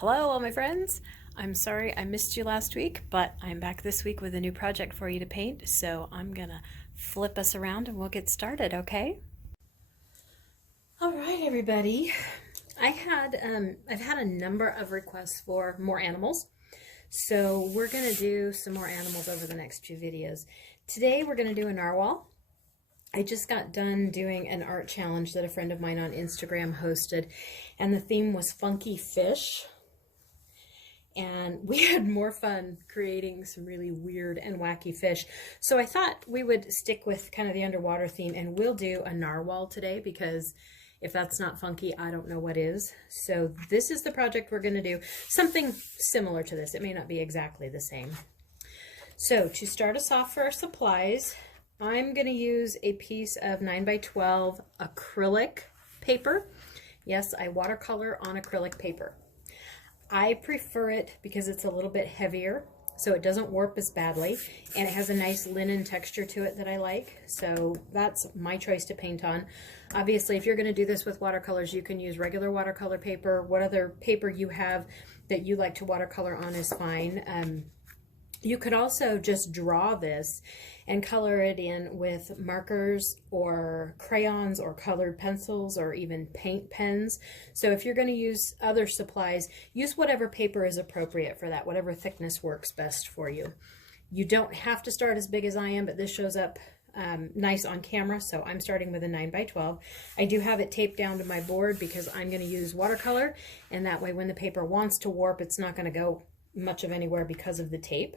Hello, all my friends. I'm sorry I missed you last week, but I'm back this week with a new project for you to paint, so I'm gonna flip us around and we'll get started, okay? All right, everybody. I've had a number of requests for more animals, so we're gonna do some more animals over the next few videos. Today we're gonna do a narwhal. I just got done doing an art challenge that a friend of mine on Instagram hosted, and the theme was funky fish. And we had more fun creating some really weird and wacky fish. So I thought we would stick with kind of the underwater theme, and we'll do a narwhal today, because if that's not funky, I don't know what is. So this is the project we're going to do. Something similar to this. It may not be exactly the same. So to start us off for our supplies, I'm going to use a piece of 9x12 acrylic paper. Yes, I watercolor on acrylic paper. I prefer it because it's a little bit heavier, so it doesn't warp as badly, and it has a nice linen texture to it that I like. So that's my choice to paint on. Obviously, if you're going to do this with watercolors, you can use regular watercolor paper. What other paper you have that you like to watercolor on is fine. You could also just draw this and color it in with markers or crayons or colored pencils or even paint pens. So if you're going to use other supplies, use whatever paper is appropriate for that, whatever thickness works best for you. You don't have to start as big as I am, but this shows up nice on camera, so I'm starting with a 9x12. I do have it taped down to my board because I'm going to use watercolor, and that way when the paper wants to warp, it's not going to go much of anywhere because of the tape.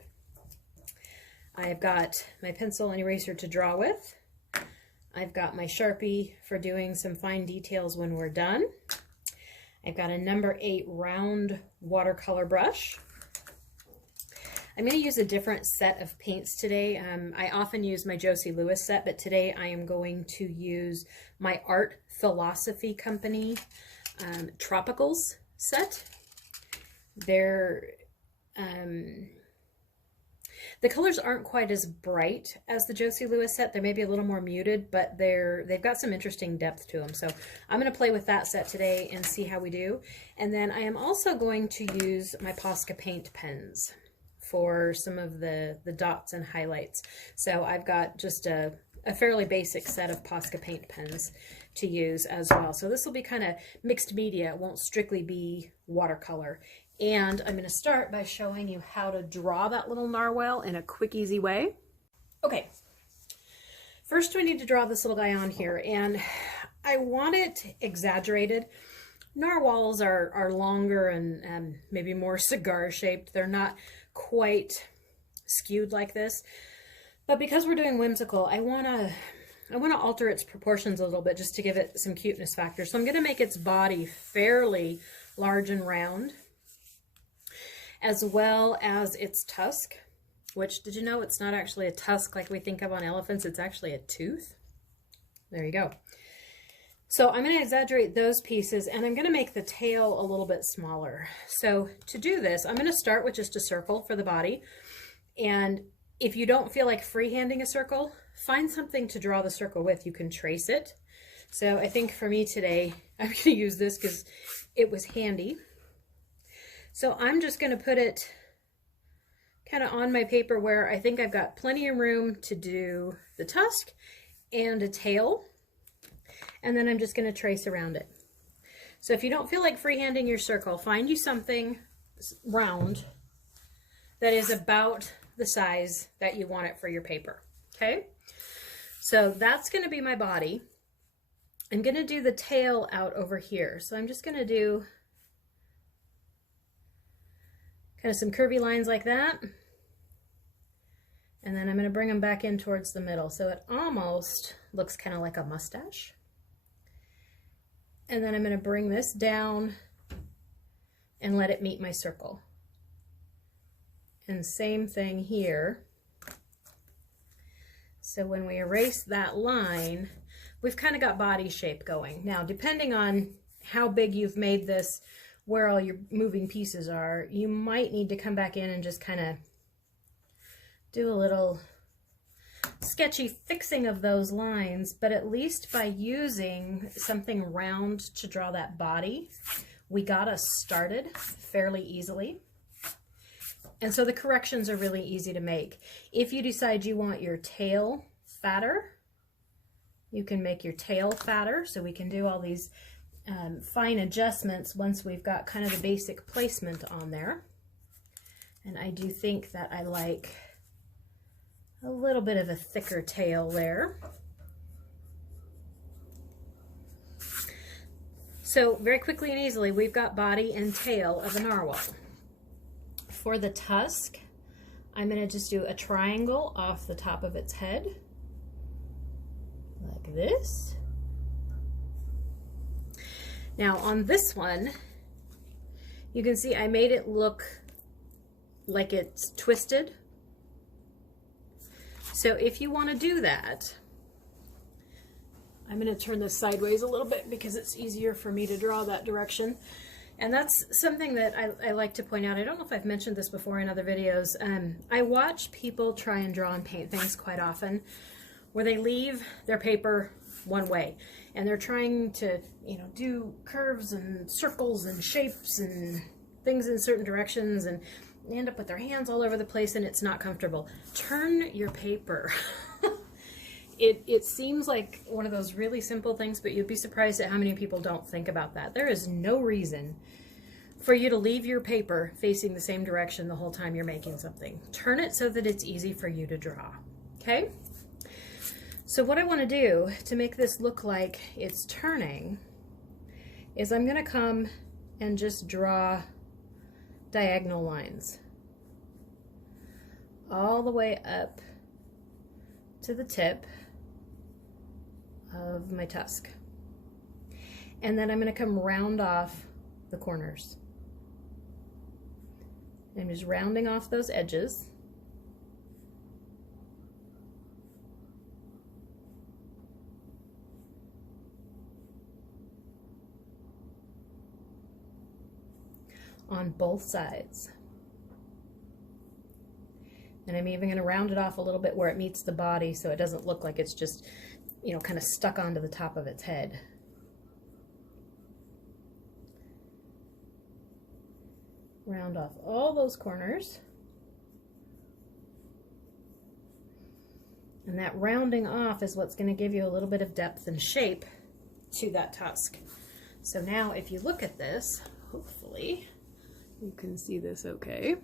I've got my pencil and eraser to draw with. I've got my Sharpie for doing some fine details when we're done. I've got a number 8 round watercolor brush. I'm going to use a different set of paints today. I often use my Josie Lewis set, but today I am going to use my Art Philosophy Company Tropicals set. The colors aren't quite as bright as the Josie Lewis set. They may be a little more muted, but they've got some interesting depth to them. So I'm going to play with that set today and see how we do. And then I am also going to use my Posca paint pens for some of the dots and highlights. So I've got just a fairly basic set of Posca paint pens to use as well. So this will be kind of mixed media. It won't strictly be watercolor. And I'm going to start by showing you how to draw that little narwhal in a quick, easy way. Okay, first we need to draw this little guy on here, and I want it exaggerated. Narwhals are longer and maybe more cigar shaped. They're not quite skewed like this, but because we're doing whimsical, I want to alter its proportions a little bit just to give it some cuteness factor. So I'm going to make its body fairly large and round, as well as its tusk, which, did you know it's not actually a tusk like we think of on elephants? It's actually a tooth. There you go. So I'm going to exaggerate those pieces, and I'm going to make the tail a little bit smaller. So to do this, I'm going to start with just a circle for the body. And if you don't feel like freehanding a circle, find something to draw the circle with. You can trace it. So I think for me today, I'm going to use this because it was handy. So I'm just going to put it kind of on my paper where I think I've got plenty of room to do the tusk and a tail. And then I'm just going to trace around it. So if you don't feel like freehanding your circle, find you something round that is about the size that you want it for your paper. Okay? So that's going to be my body. I'm going to do the tail out over here. So I'm just going to do kind of some curvy lines like that. And then I'm going to bring them back in towards the middle. So it almost looks kind of like a mustache. And then I'm going to bring this down and let it meet my circle. And same thing here. So when we erase that line, we've kind of got body shape going. Now, depending on how big you've made this, where all your moving pieces are, you might need to come back in and just kind of do a little sketchy fixing of those lines, but at least by using something round to draw that body, we got us started fairly easily. And so the corrections are really easy to make. If you decide you want your tail fatter, you can make your tail fatter. So we can do all these fine adjustments once we've got kind of the basic placement on there. And I do think that I like a little bit of a thicker tail there. So very quickly and easily, we've got body and tail of a narwhal. For the tusk, I'm going to just do a triangle off the top of its head, like this. Now on this one, you can see I made it look like it's twisted. So if you want to do that, I'm going to turn this sideways a little bit because it's easier for me to draw that direction. And that's something that I like to point out. I don't know if I've mentioned this before in other videos. I watch people try and draw and paint things quite often where they leave their paper one way and they're trying to, you know, do curves and circles and shapes and things in certain directions, and they end up with their hands all over the place and it's not comfortable. Turn your paper. It seems like one of those really simple things, but you'd be surprised at how many people don't think about that. There is no reason for you to leave your paper facing the same direction the whole time you're making something. Turn it so that it's easy for you to draw, okay? So what I want to do to make this look like it's turning is I'm going to come and just draw diagonal lines all the way up to the tip of my tusk. And then I'm going to come round off the corners. I'm just rounding off those edges. On both sides. And I'm even going to round it off a little bit where it meets the body so it doesn't look like it's just, you know, kind of stuck onto the top of its head. Round off all those corners. And that rounding off is what's going to give you a little bit of depth and shape to that tusk. So now if you look at this, hopefully you can see this okay.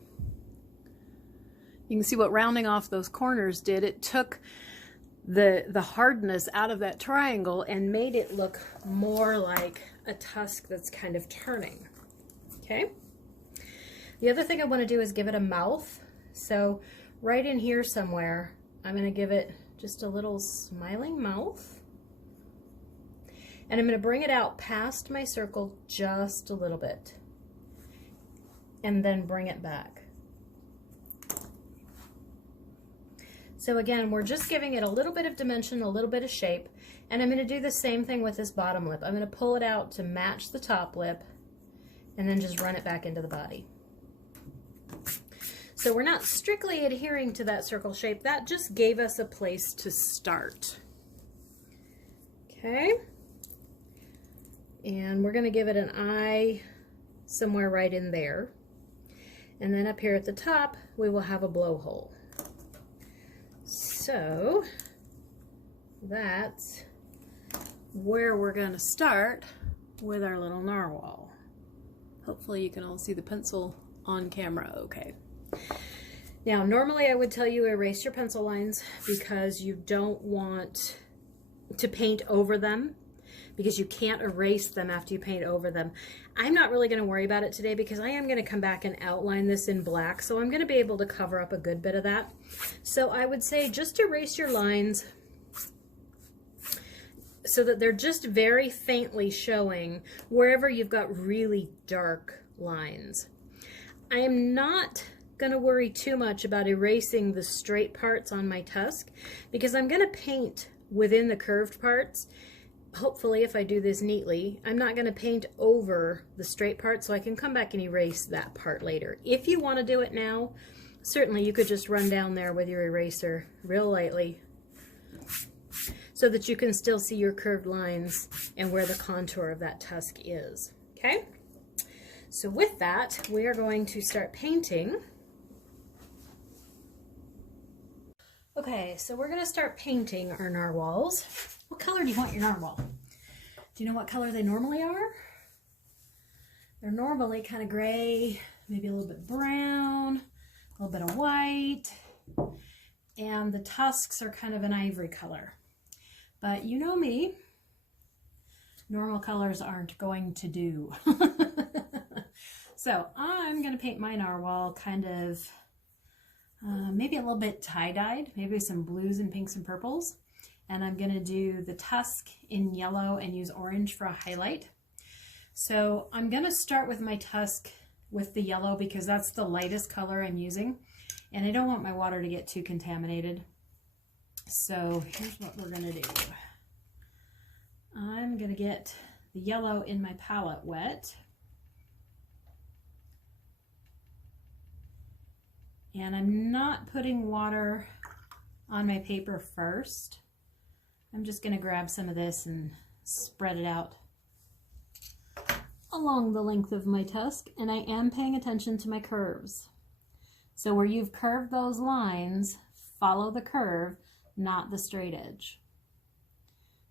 You can see what rounding off those corners did. It took the hardness out of that triangle and made it look more like a tusk that's kind of turning. Okay? The other thing I want to do is give it a mouth. So right in here somewhere, I'm going to give it just a little smiling mouth. And I'm going to bring it out past my circle just a little bit. And then bring it back. So again, we're just giving it a little bit of dimension, a little bit of shape, and I'm going to do the same thing with this bottom lip. I'm going to pull it out to match the top lip and then just run it back into the body. So we're not strictly adhering to that circle shape. That just gave us a place to start. Okay. And we're going to give it an eye somewhere right in there. And then up here at the top, we will have a blowhole. So that's where we're going to start with our little narwhal. Hopefully you can all see the pencil on camera okay. Now normally I would tell you erase your pencil lines because you don't want to paint over them, because you can't erase them after you paint over them. I'm not really going to worry about it today because I am going to come back and outline this in black, so I'm going to be able to cover up a good bit of that. So I would say just erase your lines so that they're just very faintly showing wherever you've got really dark lines. I am not going to worry too much about erasing the straight parts on my tusk because I'm going to paint within the curved parts. Hopefully, if I do this neatly, I'm not going to paint over the straight part, so I can come back and erase that part later. If you want to do it now, certainly you could just run down there with your eraser real lightly so that you can still see your curved lines and where the contour of that tusk is. Okay? So with that, we are going to start painting. Okay, so we're going to start painting our narwhals. What color do you want your narwhal? Do you know what color they normally are? They're normally kind of gray, maybe a little bit brown, a little bit of white, and the tusks are kind of an ivory color. But you know me, normal colors aren't going to do. So I'm going to paint my narwhal kind of maybe a little bit tie-dyed, maybe some blues and pinks and purples. And I'm going to do the tusk in yellow and use orange for a highlight. So I'm going to start with my tusk with the yellow because that's the lightest color I'm using. And I don't want my water to get too contaminated. So here's what we're going to do. I'm going to get the yellow in my palette wet. And I'm not putting water on my paper first. I'm just going to grab some of this and spread it out along the length of my tusk. And I am paying attention to my curves. So where you've curved those lines, follow the curve, not the straight edge.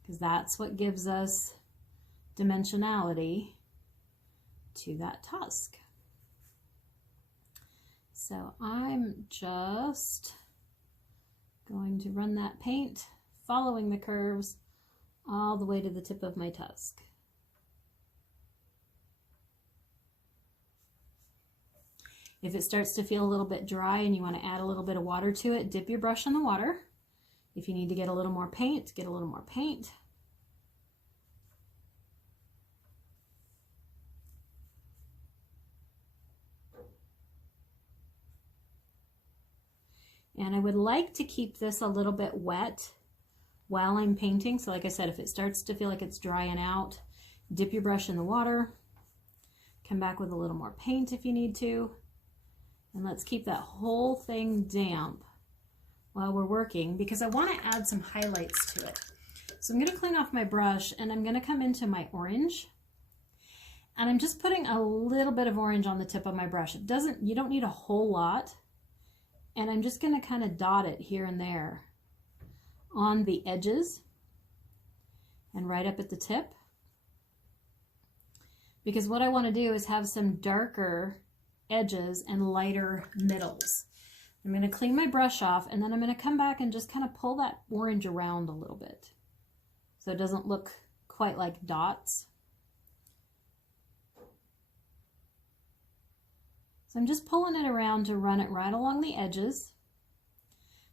Because that's what gives us dimensionality to that tusk. So I'm just going to run that paint, following the curves all the way to the tip of my tusk. If it starts to feel a little bit dry and you want to add a little bit of water to it, dip your brush in the water. If you need to get a little more paint, get a little more paint. And I would like to keep this a little bit wet while I'm painting. So like I said, if it starts to feel like it's drying out, dip your brush in the water, come back with a little more paint if you need to, and let's keep that whole thing damp while we're working because I want to add some highlights to it. So I'm going to clean off my brush and I'm going to come into my orange. And I'm just putting a little bit of orange on the tip of my brush. You don't need a whole lot. And I'm just going to kind of dot it here and there on the edges and right up at the tip. Because what I want to do is have some darker edges and lighter middles. I'm going to clean my brush off and then I'm going to come back and just kind of pull that orange around a little bit so it doesn't look quite like dots. So I'm just pulling it around to run it right along the edges.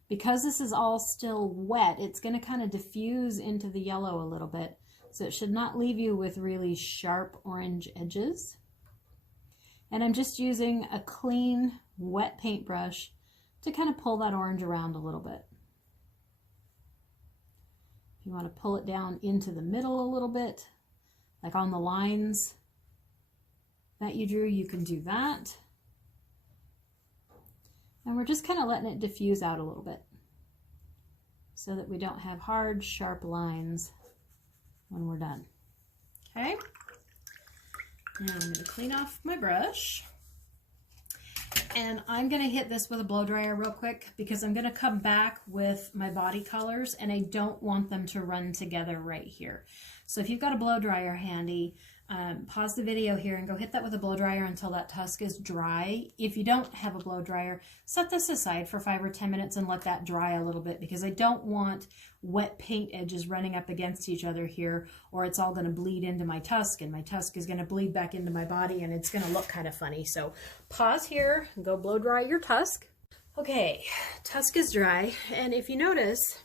Because this is all still wet, it's going to kind of diffuse into the yellow a little bit. So it should not leave you with really sharp orange edges. And I'm just using a clean, wet paintbrush to kind of pull that orange around a little bit. If you want to pull it down into the middle a little bit, like on the lines that you drew, you can do that. And we're just kind of letting it diffuse out a little bit so that we don't have hard, sharp lines when we're done. Okay? Now I'm going to clean off my brush. And I'm going to hit this with a blow dryer real quick because I'm going to come back with my body colors and I don't want them to run together right here. So if you've got a blow dryer handy, pause the video here and go hit that with a blow dryer until that tusk is dry. If you don't have a blow dryer, set this aside for 5 or 10 minutes and let that dry a little bit because I don't want wet paint edges running up against each other here or it's all going to bleed into my tusk and my tusk is going to bleed back into my body and it's going to look kind of funny. So pause here and go blow dry your tusk. Okay, tusk is dry, and if you notice,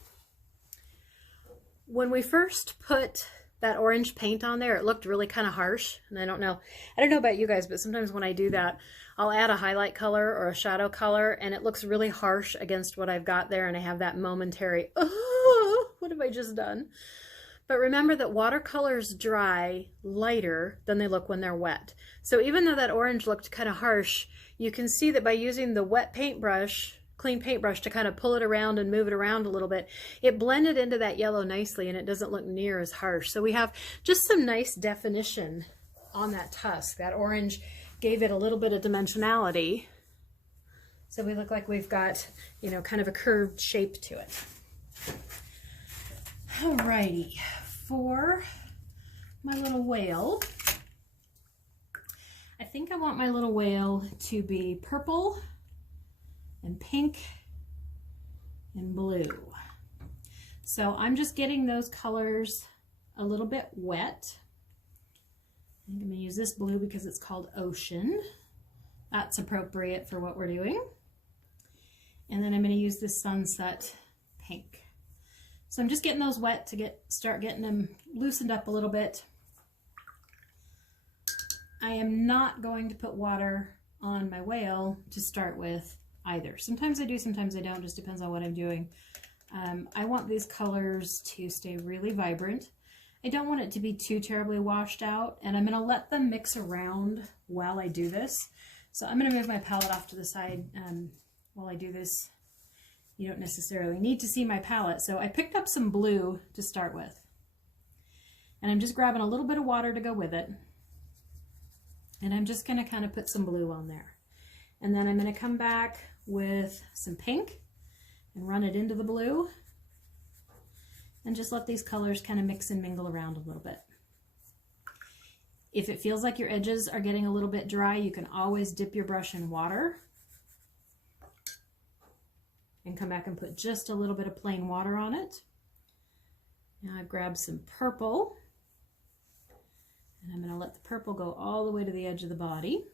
when we first put that orange paint on there, it looked really kind of harsh, and I don't know about you guys, but sometimes when I do that, I'll add a highlight color or a shadow color, and it looks really harsh against what I've got there, and I have that momentary, oh, what have I just done? But remember that watercolors dry lighter than they look when they're wet. So even though that orange looked kind of harsh, you can see that by using the wet paintbrush, clean paintbrush, to kind of pull it around and move it around a little bit, it blended into that yellow nicely and it doesn't look near as harsh. So we have just some nice definition on that tusk. That orange gave it a little bit of dimensionality. So we look like we've got, you know, kind of a curved shape to it. Alrighty, for my little whale, I think I want my little whale to be purple and pink and blue. So I'm just getting those colors a little bit wet. I think I'm going to use this blue because it's called Ocean. That's appropriate for what we're doing. And then I'm going to use this Sunset Pink. So I'm just getting those wet to start getting them loosened up a little bit. I am not going to put water on my whale to start with either. Sometimes I do, sometimes I don't, just depends on what I'm doing. I want these colors to stay really vibrant. I don't want it to be too terribly washed out, and I'm going to let them mix around while I do this. So I'm going to move my palette off to the side while I do this. You don't necessarily need to see my palette. So I picked up some blue to start with, and I'm just grabbing a little bit of water to go with it. And I'm just going to kind of put some blue on there. And then I'm going to come back with some pink and run it into the blue. And just let these colors kind of mix and mingle around a little bit. If it feels like your edges are getting a little bit dry, you can always dip your brush in water and come back and put just a little bit of plain water on it. Now I've grabbed some purple. And I'm going to let the purple go all the way to the edge of the body.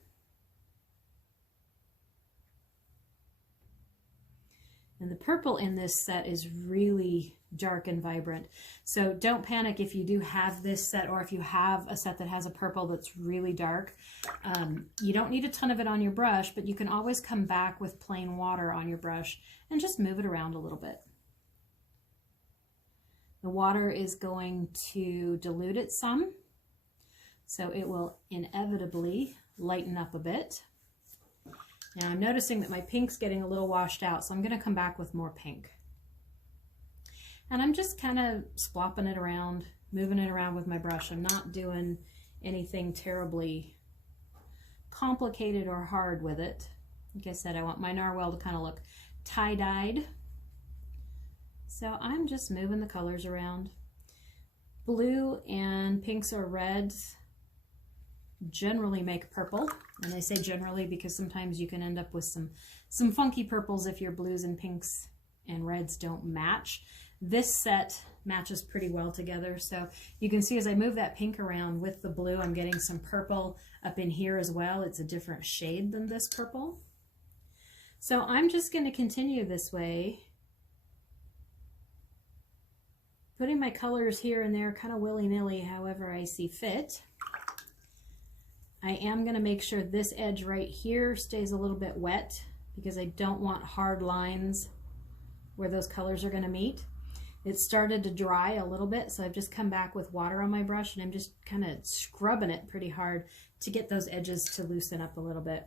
And the purple in this set is really dark and vibrant. So don't panic if you do have this set, or if you have a set that has a purple that's really dark. You don't need a ton of it on your brush, but you can always come back with plain water on your brush and just move it around a little bit. The water is going to dilute it some, so it will inevitably lighten up a bit. Now I'm noticing that my pink's getting a little washed out, so I'm going to come back with more pink. And I'm just kind of splopping it around, moving it around with my brush. I'm not doing anything terribly complicated or hard with it. Like I said, I want my narwhal to kind of look tie-dyed. So I'm just moving the colors around. Blue and pinks or reds generally make purple, and I say generally because sometimes you can end up with some funky purples if your blues and pinks and reds don't match. This set matches pretty well together, so you can see as I move that pink around with the blue, I'm getting some purple up in here as well. It's a different shade than this purple. So I'm just going to continue this way, putting my colors here and there kind of willy-nilly however I see fit. I am going to make sure this edge right here stays a little bit wet because I don't want hard lines where those colors are going to meet. It started to dry a little bit, so I've just come back with water on my brush and I'm just kind of scrubbing it pretty hard to get those edges to loosen up a little bit.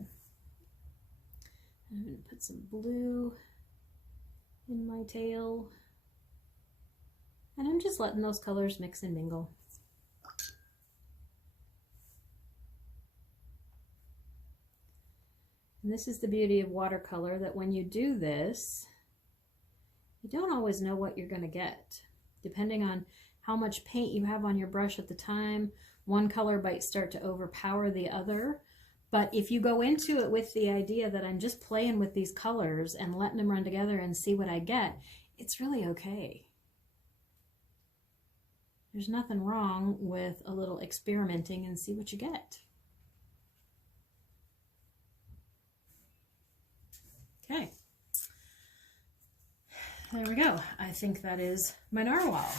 I'm going to put some blue in my tail, and I'm just letting those colors mix and mingle. And this is the beauty of watercolor, that when you do this, you don't always know what you're going to get. Depending on how much paint you have on your brush at the time, one color might start to overpower the other. But if you go into it with the idea that I'm just playing with these colors and letting them run together and see what I get, it's really okay. There's nothing wrong with a little experimenting and see what you get. Okay, there we go. I think that is my narwhal.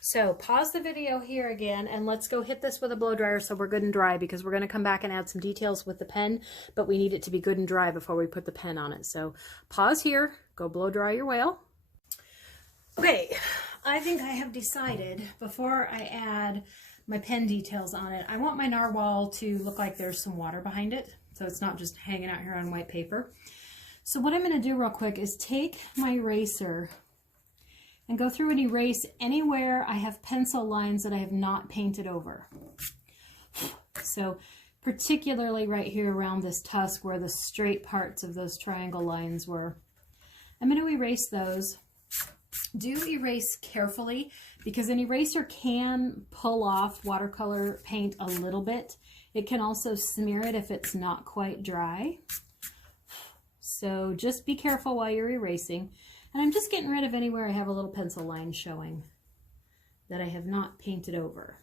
So pause the video here again and let's go hit this with a blow dryer so we're good and dry, because we're going to come back and add some details with the pen, but we need it to be good and dry before we put the pen on it. So pause here, go blow dry your whale. Okay, I think I have decided before I add my pen details on it, I want my narwhal to look like there's some water behind it, so it's not just hanging out here on white paper. So what I'm going to do real quick is take my eraser and go through and erase anywhere I have pencil lines that I have not painted over. So particularly right here around this tusk where the straight parts of those triangle lines were. I'm going to erase those. Do erase carefully because an eraser can pull off watercolor paint a little bit. It can also smear it if it's not quite dry. So just be careful while you're erasing. And I'm just getting rid of anywhere I have a little pencil line showing that I have not painted over.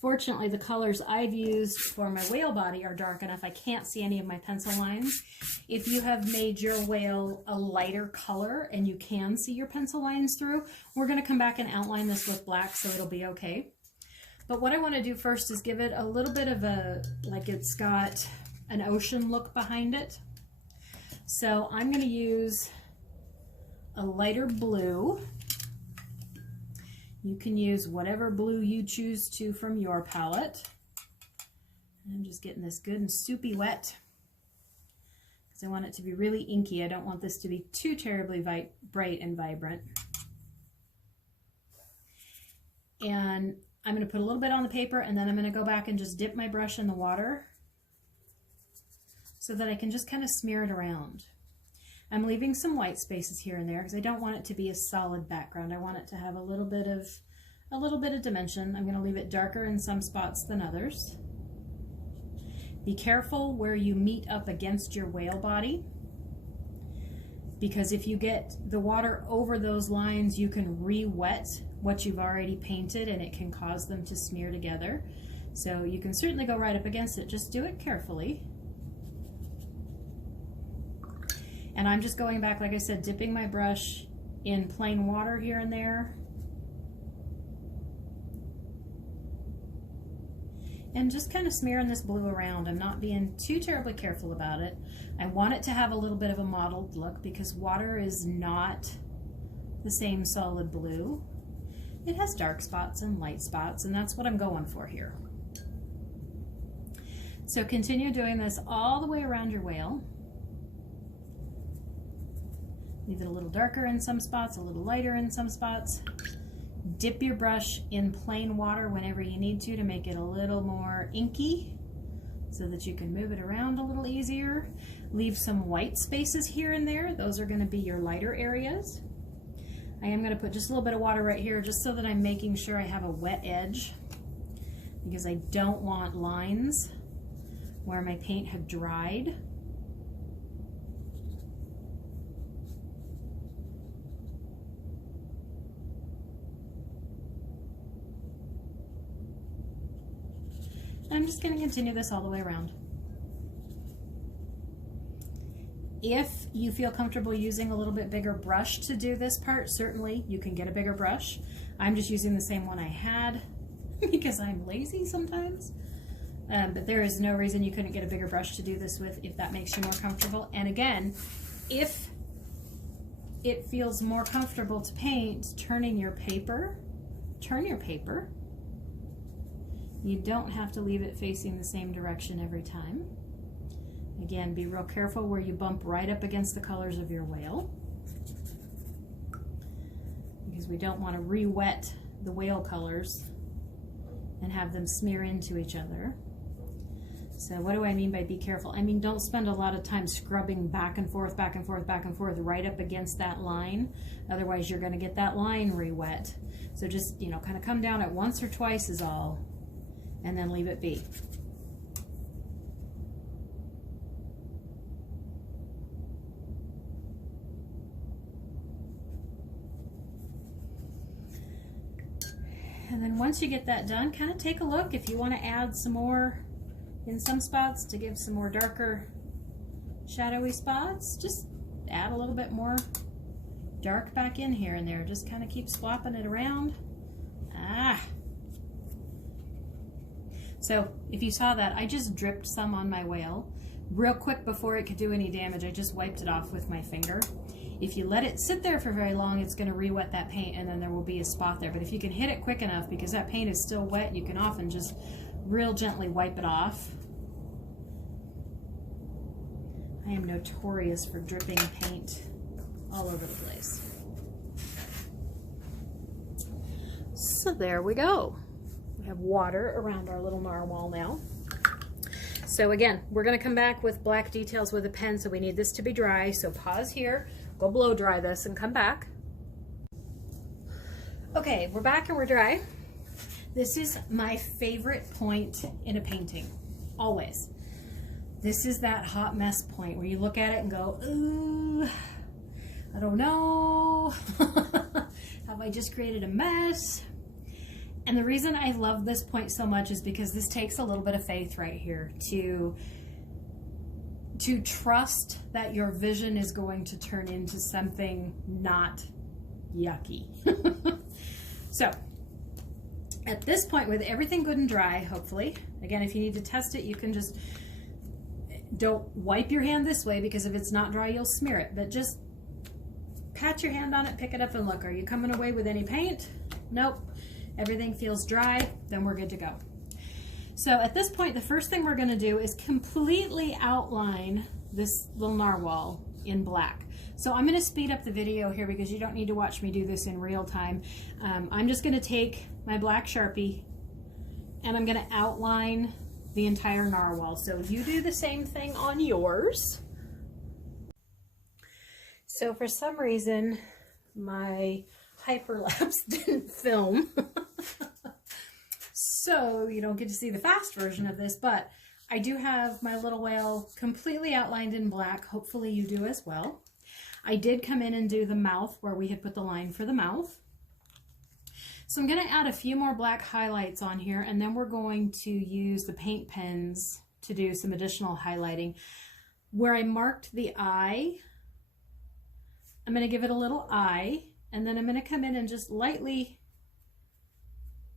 Fortunately, the colors I've used for my whale body are dark enough I can't see any of my pencil lines. If you have made your whale a lighter color and you can see your pencil lines through, we're going to come back and outline this with black so it'll be okay. But what I want to do first is give it a little bit of a, like it's got an ocean look behind it. So I'm going to use a lighter blue. You can use whatever blue you choose to from your palette. I'm just getting this good and soupy wet because I want it to be really inky. I don't want this to be too terribly bright and vibrant. And I'm going to put a little bit on the paper and then I'm going to go back and just dip my brush in the water so that I can just kind of smear it around. I'm leaving some white spaces here and there because I don't want it to be a solid background. I want it to have a little bit of dimension. I'm going to leave it darker in some spots than others. Be careful where you meet up against your whale body because if you get the water over those lines, you can re-wet what you've already painted and it can cause them to smear together. So you can certainly go right up against it. Just do it carefully. And I'm just going back, like I said, dipping my brush in plain water here and there. And just kind of smearing this blue around. I'm not being too terribly careful about it. I want it to have a little bit of a mottled look because water is not the same solid blue. It has dark spots and light spots, and that's what I'm going for here. So continue doing this all the way around your whale. Leave it a little darker in some spots, a little lighter in some spots. Dip your brush in plain water whenever you need to make it a little more inky so that you can move it around a little easier. Leave some white spaces here and there. Those are going to be your lighter areas. I am going to put just a little bit of water right here just so that I'm making sure I have a wet edge because I don't want lines where my paint had dried. I'm just going to continue this all the way around. If you feel comfortable using a little bit bigger brush to do this part, certainly you can get a bigger brush. I'm just using the same one I had because I'm lazy sometimes. But there is no reason you couldn't get a bigger brush to do this with if that makes you more comfortable. And again, if it feels more comfortable to paint turning your paper, turn your paper. You don't have to leave it facing the same direction every time. Again, be real careful where you bump right up against the colors of your whale because we don't want to re-wet the whale colors and have them smear into each other. So what do I mean by be careful? I mean don't spend a lot of time scrubbing back and forth, back and forth, back and forth right up against that line. Otherwise you're going to get that line re-wet. So just, you know, kind of come down at once or twice is all. And then leave it be. And then once you get that done, kind of take a look if you want to add some more in some spots to give some more darker shadowy spots. Just add a little bit more dark back in here and there. Just kind of keep swapping it around. So if you saw that, I just dripped some on my whale real quick before it could do any damage. I just wiped it off with my finger. If you let it sit there for very long, it's going to re-wet that paint and then there will be a spot there. But if you can hit it quick enough, because that paint is still wet, you can often just real gently wipe it off. I am notorious for dripping paint all over the place. So there we go. We have water around our little narwhal now. So again, we're going to come back with black details with a pen, so we need this to be dry. So pause here, go blow dry this and come back. Okay, we're back and we're dry. This is my favorite point in a painting, always. This is that hot mess point where you look at it and go, ooh, I don't know. Have I just created a mess? And the reason I love this point so much is because this takes a little bit of faith right here to trust that your vision is going to turn into something not yucky. So at this point, with everything good and dry, hopefully, again, if you need to test it, you can just, don't wipe your hand this way, because if it's not dry, you'll smear it, but just pat your hand on it, pick it up and look. Are you coming away with any paint? Nope. Everything feels dry, then we're good to go. So at this point, the first thing we're going to do is completely outline this little narwhal in black. So I'm going to speed up the video here because you don't need to watch me do this in real time. I'm just going to take my black Sharpie and I'm going to outline the entire narwhal. So you do the same thing on yours. So for some reason, my hyperlapse didn't film. So you don't get to see the fast version of this, but I do have my little whale completely outlined in black. Hopefully you do as well. I did come in and do the mouth where we had put the line for the mouth. So I'm going to add a few more black highlights on here, and then we're going to use the paint pens to do some additional highlighting. Where I marked the eye, I'm going to give it a little eye, and then I'm going to come in and just lightly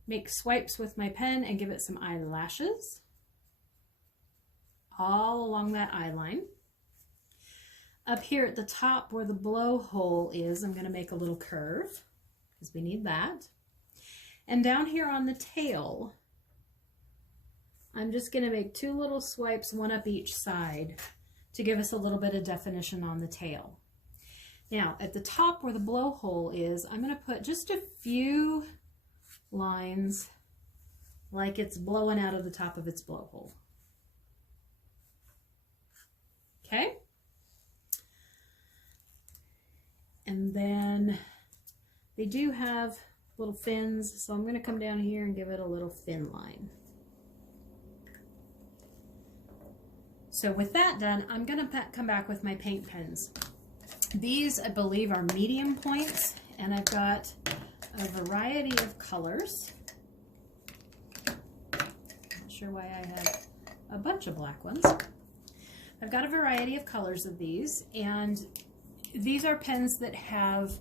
make swipes with my pen and give it some eyelashes all along that eye line. Up here at the top where the blowhole is, I'm going to make a little curve because we need that. And down here on the tail, I'm just going to make two little swipes, one up each side, to give us a little bit of definition on the tail. Now, at the top where the blowhole is, I'm going to put just a few lines like it's blowing out of the top of its blowhole. Okay? And then they do have little fins, so I'm going to come down here and give it a little fin line. So with that done, I'm going to come back with my paint pens. These, I believe, are medium points, and I've got a variety of colors. Not sure why I have a bunch of black ones. I've got a variety of colors of these, and these are pens that have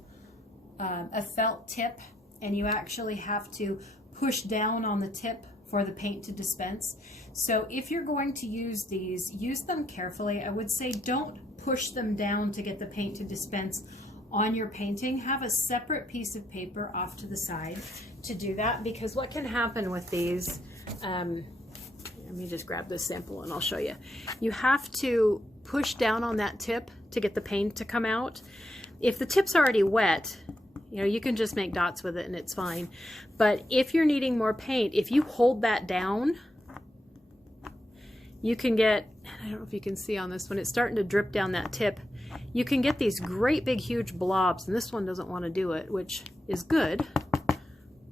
a felt tip, and you actually have to push down on the tip for the paint to dispense. So if you're going to use these, use them carefully. I would say don't push them down to get the paint to dispense on your painting. Have a separate piece of paper off to the side to do that, because what can happen with these, let me just grab this sample and I'll show you. You have to push down on that tip to get the paint to come out. If the tip's already wet, you know, you can just make dots with it and it's fine. But if you're needing more paint, if you hold that down, you can get, I don't know if you can see on this one, it's starting to drip down that tip. You can get these great big huge blobs, and this one doesn't want to do it, which is good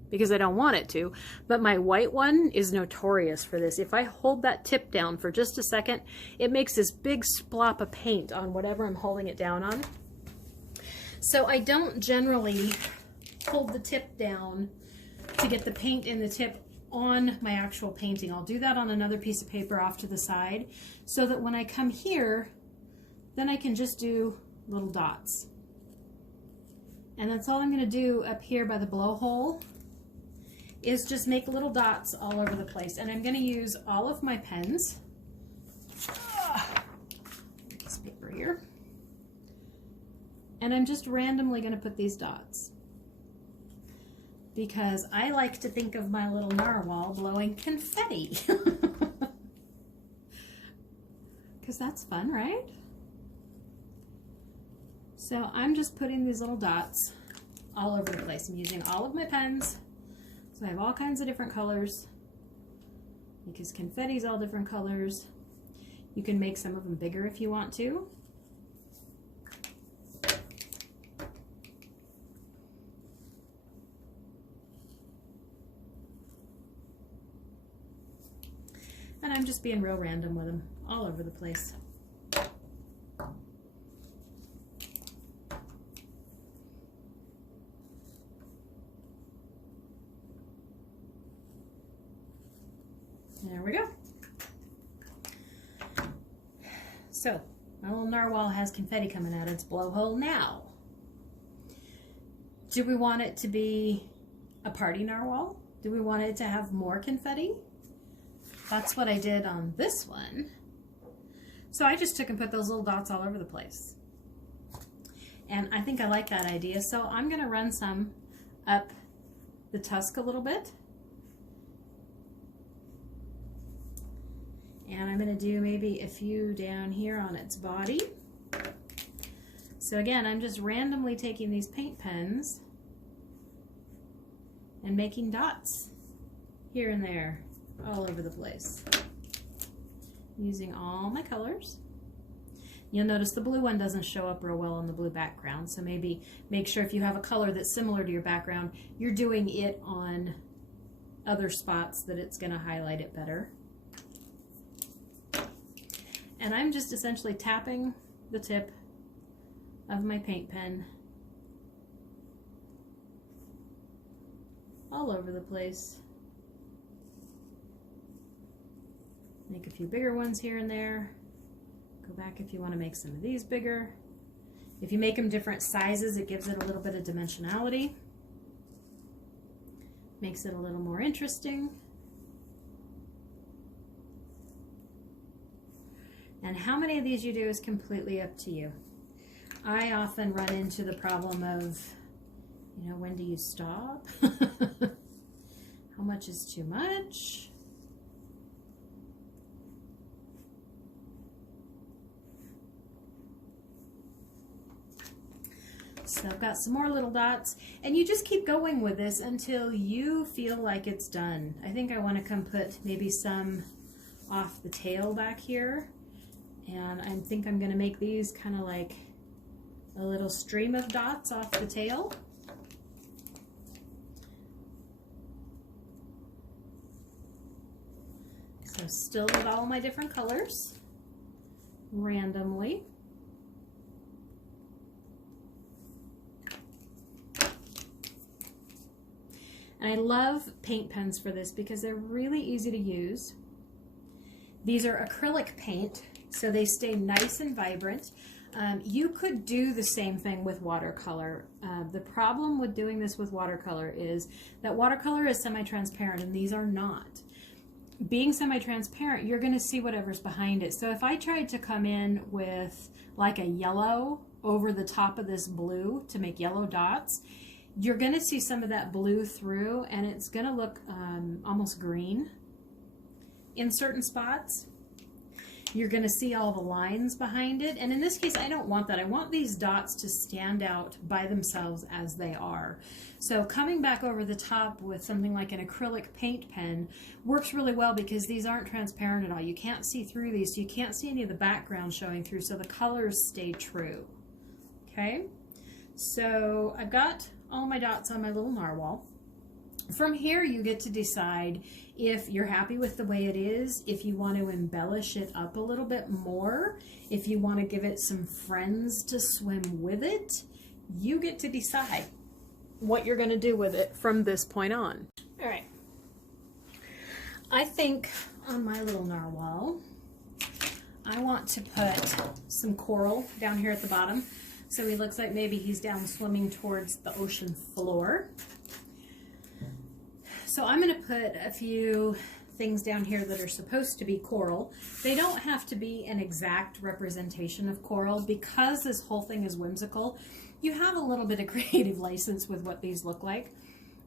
because I don't want it to. But my white one is notorious for this. If I hold that tip down for just a second, it makes this big splop of paint on whatever I'm holding it down on. So I don't generally hold the tip down to get the paint in the tip on my actual painting. I'll do that on another piece of paper off to the side, so that when I come here, then I can just do little dots. And that's all I'm going to do up here by the blowhole, is just make little dots all over the place. And I'm going to use all of my pens. This paper here. And I'm just randomly going to put these dots, because I like to think of my little narwhal blowing confetti. Because that's fun, right? So I'm just putting these little dots all over the place. I'm using all of my pens, so I have all kinds of different colors, because confetti is all different colors. You can make some of them bigger if you want to. And I'm just being real random with them, all over the place. There we go. So, my little narwhal has confetti coming out of its blowhole now. Do we want it to be a party narwhal? Do we want it to have more confetti? That's what I did on this one. So I just took and put those little dots all over the place. And I think I like that idea. So I'm going to run some up the tusk a little bit. And I'm going to do maybe a few down here on its body. So again, I'm just randomly taking these paint pens and making dots here and there all over the place, using all my colors. You'll notice the blue one doesn't show up real well on the blue background, so maybe make sure if you have a color that's similar to your background, you're doing it on other spots that it's going to highlight it better. And I'm just essentially tapping the tip of my paint pen all over the place. Make a few bigger ones here and there. Go back if you want to make some of these bigger. If you make them different sizes, it gives it a little bit of dimensionality. Makes it a little more interesting. And how many of these you do is completely up to you. I often run into the problem of, you know, when do you stop? How much is too much? So I've got some more little dots, and you just keep going with this until you feel like it's done. I think I want to come put maybe some off the tail back here, and I think I'm going to make these kind of like a little stream of dots off the tail. So still with all my different colors, randomly. And I love paint pens for this because they're really easy to use. These are acrylic paint, so they stay nice and vibrant. You could do the same thing with watercolor. The problem with doing this with watercolor is that watercolor is semi-transparent and these are not. Being semi-transparent, you're going to see whatever's behind it. So if I tried to come in with like a yellow over the top of this blue to make yellow dots, you're going to see some of that blue through, and it's going to look almost green in certain spots. You're going to see all the lines behind it, and in this case I don't want that. I want these dots to stand out by themselves as they are. So coming back over the top with something like an acrylic paint pen works really well because these aren't transparent at all. You can't see through these, so you can't see any of the background showing through, so the colors stay true. Okay, so I've got all my dots on my little narwhal. From here you get to decide if you're happy with the way it is, if you want to embellish it up a little bit more, if you want to give it some friends to swim with it. You get to decide what you're going to do with it from this point on. All right, I think on my little narwhal I want to put some coral down here at the bottom. So he looks like maybe he's down swimming towards the ocean floor. So I'm going to put a few things down here that are supposed to be coral. They don't have to be an exact representation of coral because this whole thing is whimsical. You have a little bit of creative license with what these look like.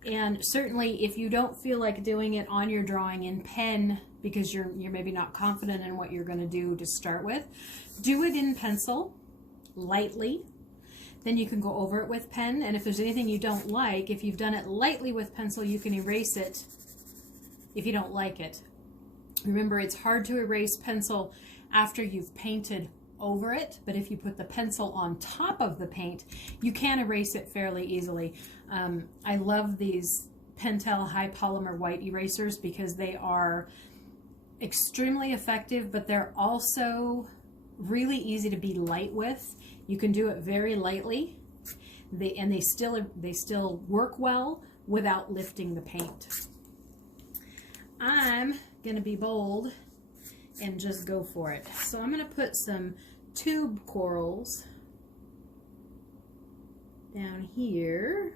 And certainly if you don't feel like doing it on your drawing in pen because you're maybe not confident in what you're going to do to start with, do it in pencil lightly. Then you can go over it with pen, and if there's anything you don't like, if you've done it lightly with pencil, you can erase it if you don't like it. Remember, it's hard to erase pencil after you've painted over it, but if you put the pencil on top of the paint, you can erase it fairly easily. I love these Pentel high polymer white erasers because they are extremely effective, but they're also really easy to be light with. You can do it very lightly, and they still work well without lifting the paint. I'm gonna be bold and just go for it. So I'm gonna put some tube corals down here.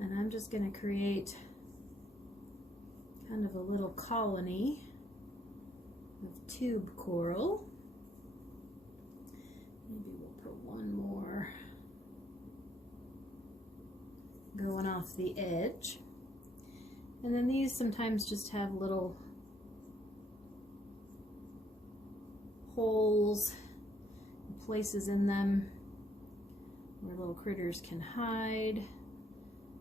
And I'm just going to create kind of a little colony of tube coral. Maybe we'll put one more going off the edge. And then these sometimes just have little holes, places in them where little critters can hide.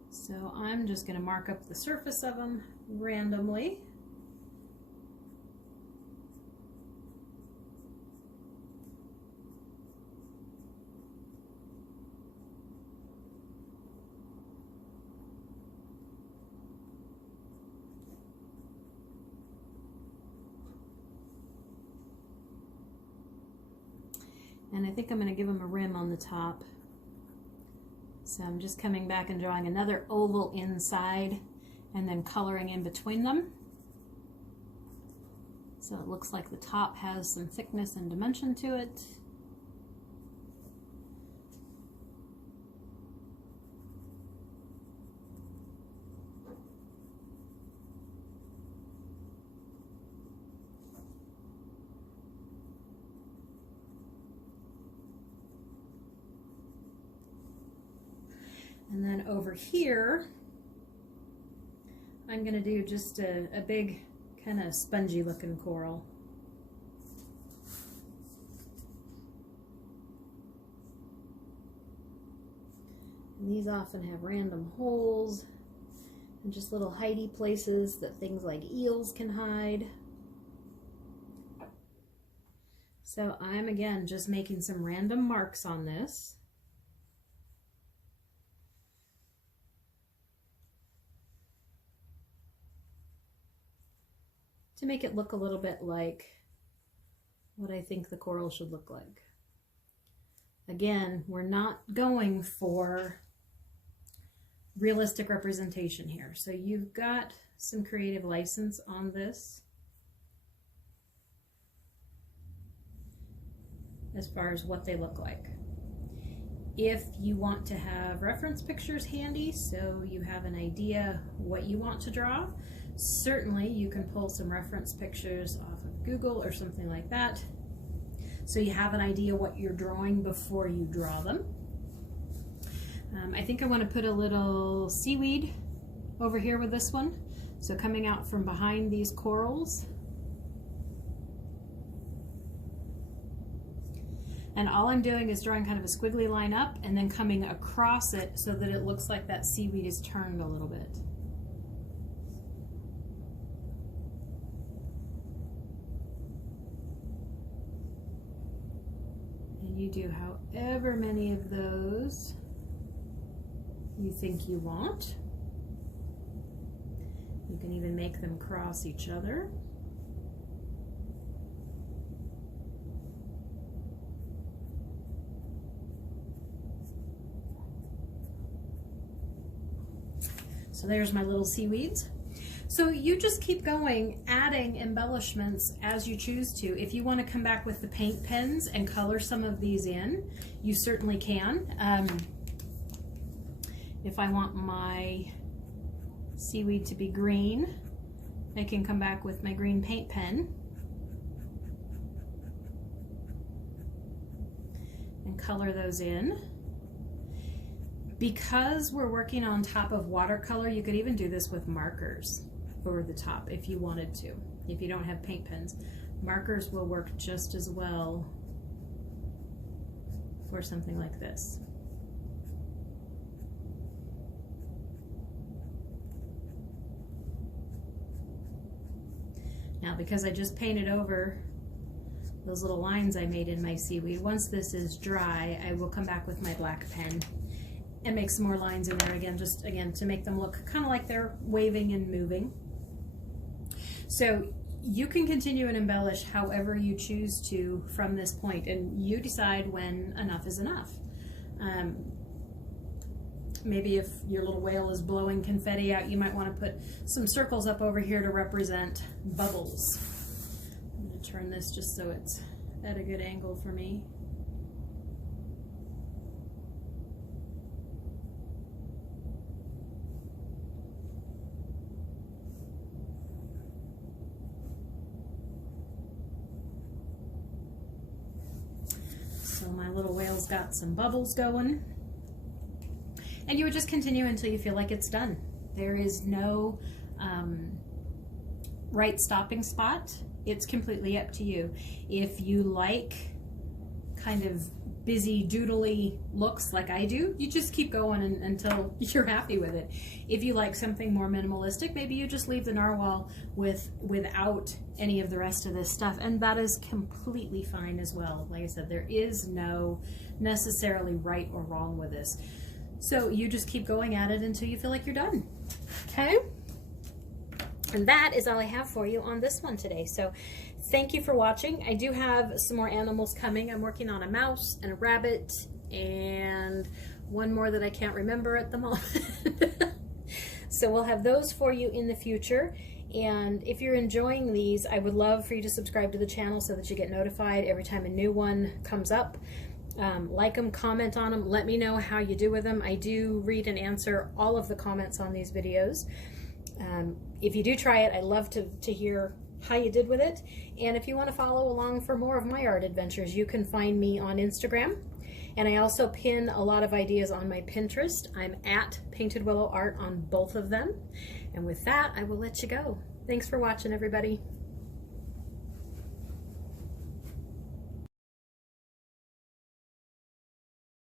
So I'm just going to mark up the surface of them randomly. And I think I'm going to give them a rim on the top. So I'm just coming back and drawing another oval inside and then coloring in between them. So it looks like the top has some thickness and dimension to it. And then over here, I'm going to do just a big kind of spongy looking coral. And these often have random holes and just little hidey places that things like eels can hide. So I'm again just making some random marks on this. To make it look a little bit like what I think the coral should look like. Again, we're not going for realistic representation here. So you've got some creative license on this as far as what they look like. If you want to have reference pictures handy so you have an idea what you want to draw, certainly you can pull some reference pictures off of Google or something like that so you have an idea what you're drawing before you draw them. I think I want to put a little seaweed over here with this one. So coming out from behind these corals. And all I'm doing is drawing kind of a squiggly line up and then coming across it so that it looks like that seaweed is turned a little bit. And you do however many of those you think you want. You can even make them cross each other. So there's my little seaweeds. So you just keep going, adding embellishments as you choose to. If you want to come back with the paint pens and color some of these in, you certainly can. If I want my seaweed to be green, I can come back with my green paint pen and color those in. Because we're working on top of watercolor, you could even do this with markers over the top if you wanted to. If you don't have paint pens, markers will work just as well for something like this. Now, because I just painted over those little lines I made in my seaweed, once this is dry, I will come back with my black pen and make some more lines in there again, just again to make them look kind of like they're waving and moving. So you can continue and embellish however you choose to from this point, and you decide when enough is enough. Maybe if your little whale is blowing confetti out, you might want to put some circles up over here to represent bubbles. I'm going to turn this just so it's at a good angle for me. So my little whale's got some bubbles going. And you would just continue until you feel like it's done. There is no right stopping spot. It's completely up to you. If you like kind of busy doodly looks like I do, you just keep going until you're happy with it. If you like something more minimalistic, maybe you just leave the narwhal without any of the rest of this stuff, and that is completely fine as well. Like I said, there is no necessarily right or wrong with this. So you just keep going at it until you feel like you're done. Okay? And that is all I have for you on this one today. So thank you for watching. I do have some more animals coming. I'm working on a mouse and a rabbit and one more that I can't remember at the moment. So we'll have those for you in the future. And if you're enjoying these, I would love for you to subscribe to the channel so that you get notified every time a new one comes up. Like them, comment on them, let me know how you do with them. I do read and answer all of the comments on these videos. If you do try it, I'd love to hear how you did with it. And if you want to follow along for more of my art adventures, you can find me on Instagram. And I also pin a lot of ideas on my Pinterest. I'm at Painted Willow Art on both of them. And with that, I will let you go. Thanks for watching, everybody.